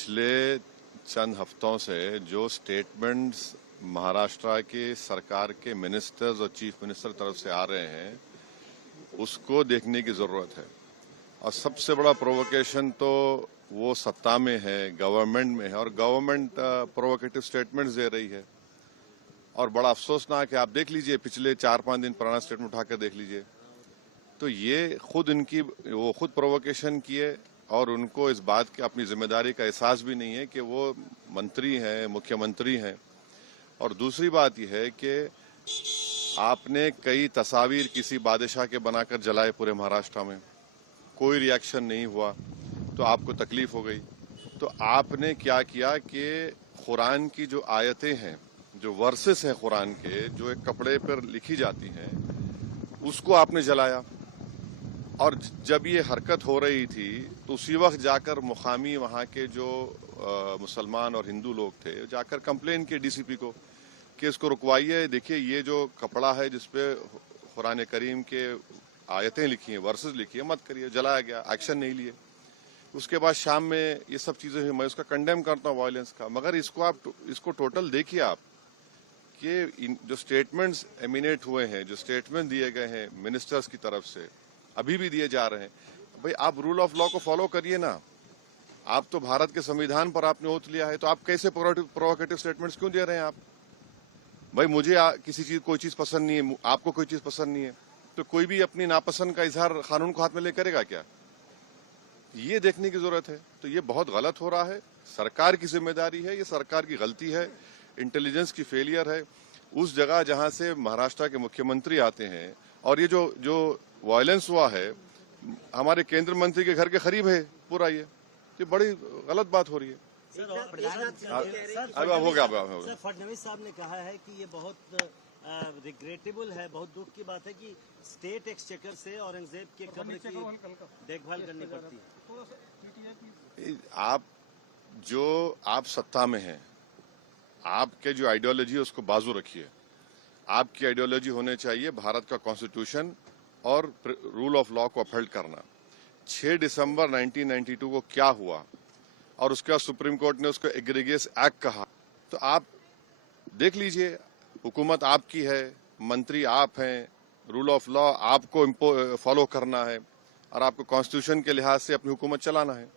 पिछले चंद हफ्तों से जो स्टेटमेंट्स महाराष्ट्र के सरकार के मिनिस्टर्स और चीफ मिनिस्टर तरफ से आ रहे हैं उसको देखने की जरूरत है। और सबसे बड़ा प्रोवोकेशन तो वो सत्ता में है, गवर्नमेंट में है, और गवर्नमेंट प्रोवोकेटिव स्टेटमेंट्स दे रही है। और बड़ा अफसोसनाक है, आप देख लीजिए पिछले 4-5 दिन पुराना स्टेटमेंट उठाकर देख लीजिए, तो ये वो खुद प्रोवोकेशन किए और उनको इस बात की अपनी जिम्मेदारी का एहसास भी नहीं है कि वो मंत्री हैं, मुख्यमंत्री हैं। और दूसरी बात यह है कि आपने कई तस्वीर किसी बादशाह के बनाकर जलाए पूरे महाराष्ट्र में, कोई रिएक्शन नहीं हुआ, तो आपको तकलीफ हो गई। तो आपने क्या किया कि कुरान की जो आयतें हैं, जो वर्सेस हैं कुरान के, जो एक कपड़े पर लिखी जाती हैं, उसको आपने जलाया। और जब ये हरकत हो रही थी तो उसी वक्त जाकर मुकामी वहाँ के जो मुसलमान और हिंदू लोग थे जाकर कंप्लेन किए डीसीपी को कि इसको रुकवाइए। देखिए ये जो कपड़ा है जिसपे कुरान करीम के आयतें लिखी हैं, वर्सेस लिखी है, मत करिए। जलाया गया, एक्शन नहीं लिए। उसके बाद शाम में ये सब चीजें हुई। मैं उसका कंडेम करता हूँ वायलेंस का, मगर इसको टोटल देखिए आप कि जो स्टेटमेंट्स एमिनेट हुए हैं, जो स्टेटमेंट दिए गए हैं मिनिस्टर्स की तरफ से, अभी भी दिए जा रहे हैं, भाई आप रूल ऑफ लॉ को फॉलो करिए ना। आप तो भारत के संविधान पर आपने ओथ लिया है, तो आप कैसे प्रोवोकेटिव स्टेटमेंट्स क्यों दे रहे हैं आप? भाई मुझे किसी चीज कोई चीज पसंद नहीं है, आपको कोई चीज पसंद नहीं है, तो कोई भी अपनी नापसंद का इजहार कानून को हाथ में ले करेगा क्या? ये देखने की जरूरत है। तो ये बहुत गलत हो रहा है, सरकार की जिम्मेदारी है, ये सरकार की गलती है, इंटेलिजेंस की फेलियर है। उस जगह जहां से महाराष्ट्र के मुख्यमंत्री आते हैं, और ये जो वायलेंस हुआ है हमारे केंद्र मंत्री के घर के करीब है पूरा, ये बड़ी गलत बात हो रही है। अब हो गया। सर, फडणवीस साहब ने कहा है कि ये बहुत रिग्रेटेबल है, बहुत दुख की बात है कि स्टेट एक्सचेकर से औरंगजेब के कब्र की देखभाल करनी पड़ती है। आप सत्ता में हैं, आपके जो आइडियोलॉजी है उसको बाजू रखिए। आपकी आइडियोलॉजी होने चाहिए भारत का कॉन्स्टिट्यूशन और रूल ऑफ लॉ को अपहोल्ड करना। 6 दिसंबर 1992 को क्या हुआ और उसके बाद सुप्रीम कोर्ट ने उसको एग्रीगियस एक्ट कहा, तो आप देख लीजिए। हुकूमत आपकी है, मंत्री आप हैं, रूल ऑफ लॉ आपको फॉलो करना है और आपको कॉन्स्टिट्यूशन के लिहाज से अपनी हुकूमत चलाना है।